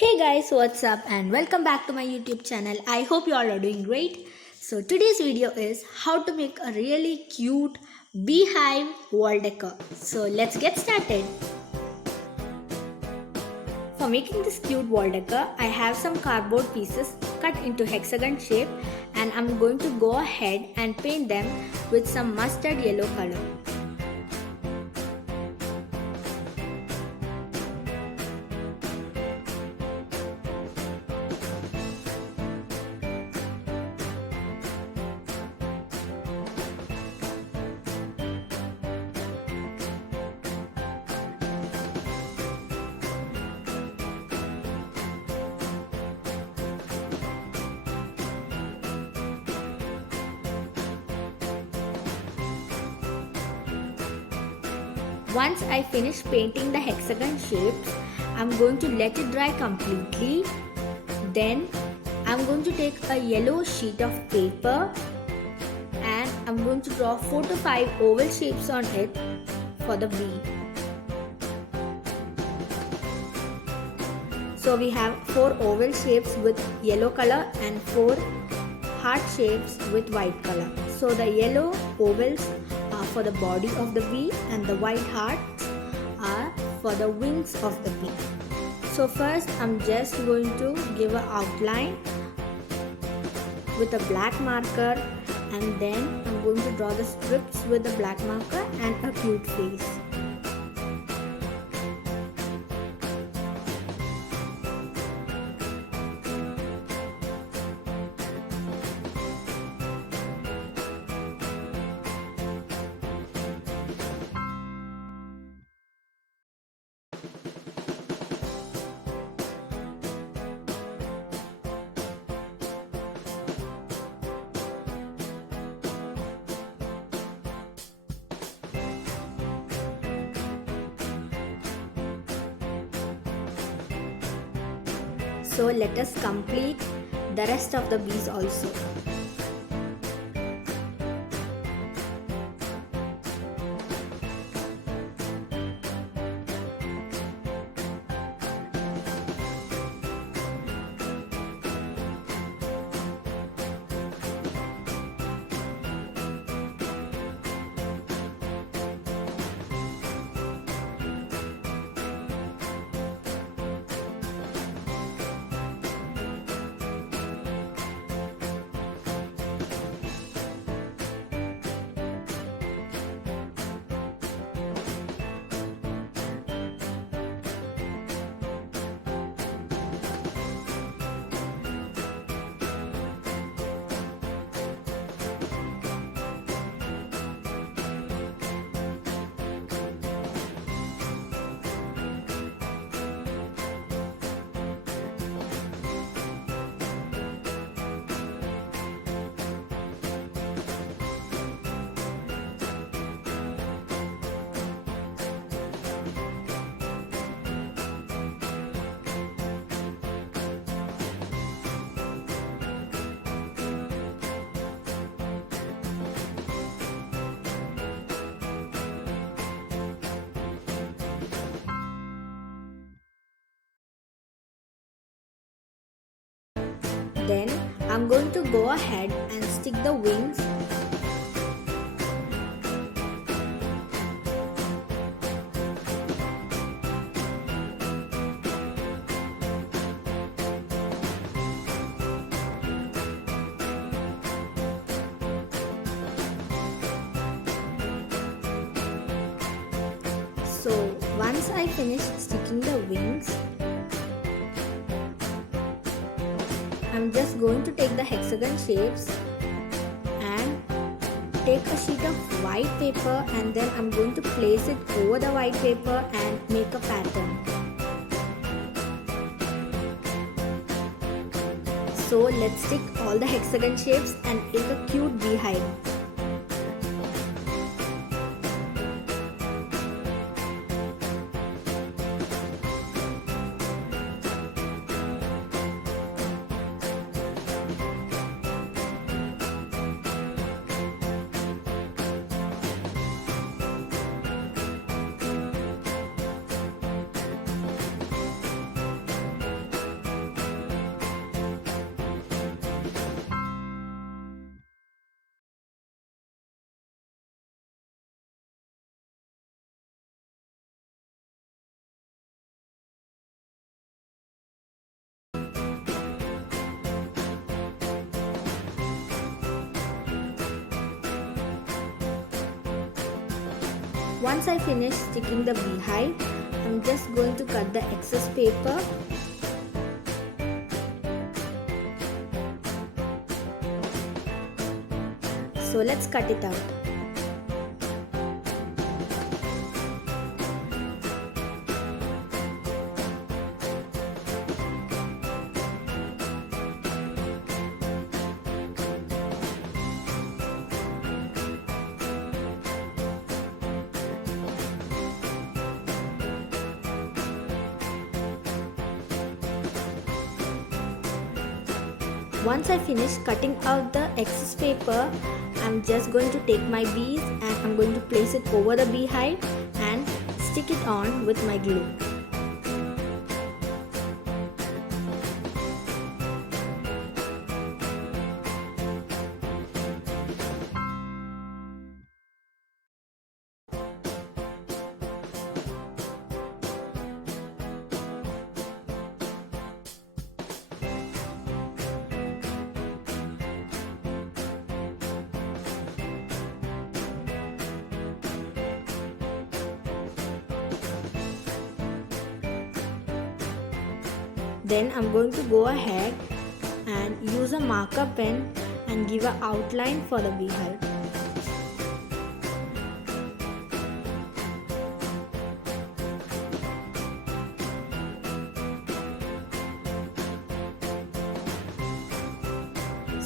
Hey guys, what's up and welcome back to my YouTube channel. I hope you all are doing great. So today's video is how to make a really cute beehive wall decor. So let's get started. For making this cute wall decor, I have some cardboard pieces cut into hexagon shape and I'm going to go ahead and paint them with some mustard yellow color. Once I finish painting the hexagon shapes, I'm going to let it dry completely. Then I'm going to take a yellow sheet of paper and I'm going to draw 4 to 5 oval shapes on it for the bee. So we have 4 oval shapes with yellow color and 4 heart shapes with white color. So the yellow ovals are for the body of the bee and the white hearts are for the wings of the bee. So first I'm just going to give an outline with a black marker and then I'm going to draw the strips with the black marker and a cute face. So let us complete the rest of the bees also. Then I'm going to go ahead and stick the wings . So once I finish sticking the wings, I'm just going to take the hexagon shapes and take a sheet of white paper and then I'm going to place it over the white paper and make a pattern. So let's stick all the hexagon shapes and make a cute beehive. Once I finish sticking the beehive, I'm just going to cut the excess paper. So let's cut it out. Once I finish cutting out the excess paper, I'm just going to take my bees and I'm going to place it over the beehive and stick it on with my glue. Then I'm going to go ahead and use a marker pen and give an outline for the beehive.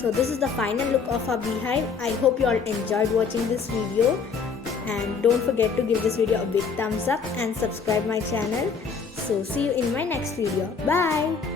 So this is the final look of our beehive. I hope you all enjoyed watching this video, and don't forget to give this video a big thumbs up and subscribe my channel. So see you in my next video. Bye.